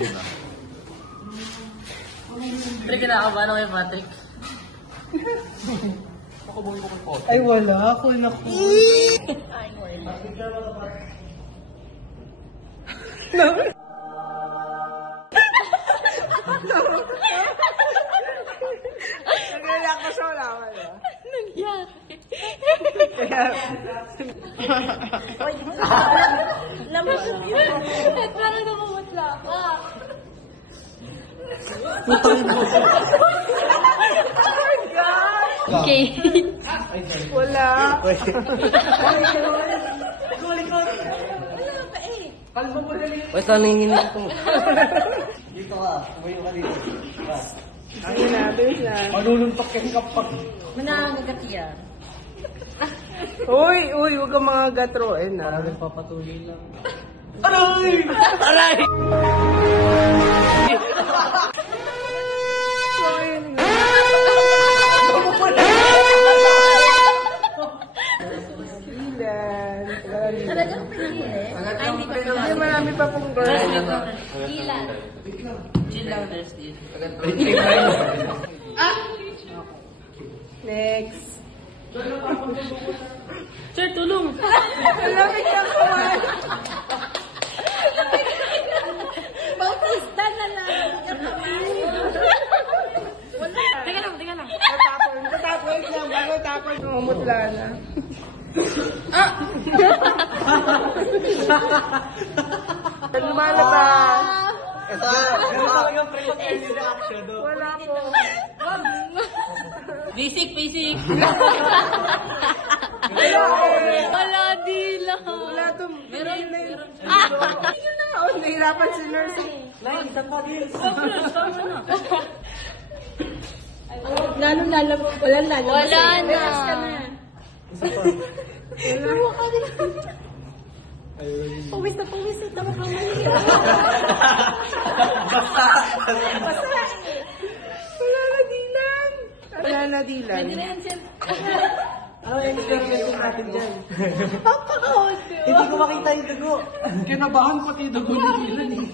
Pre, kinakabahan ako kay Patrick. Ay, wala. Cool na cool. Ay, wala. Naglalak ko siya, wala. Nangyari. Kaya... Lamang yun. At parang nakamatla ka. Okay. Wala. Wait, ano yung hinito? Dito ka, umayo ka dito. Ang natin siya. Maluluntok kang kapag. Manangagat yan. Uy, huwag kang mga gatroin, ha? Papatuloy lang. Aray! Aray! Talagang pinili? Ay, marami pa pong girl. Ilan? Chill lang, Dusty. Next. Sir, tulong! Malamig na kumain. Paupista na lang! Teka lang. Wait lang, bago tapon. Mamutla na. Lumalabas. Ganun talagang pre-early reaction. Wala po. Basic! Wala, di lang. Wala to. Meron. Yun na. Oh, nahirapan si nurse. Wala na. Pawis na. Tama ka mali. Wala na dilan. Pwede na yan, sir. Ano yung experience natin dyan? Papakahod. Hindi ko makita yung dugo. Kinabahan pati dugo ni Dilan eh.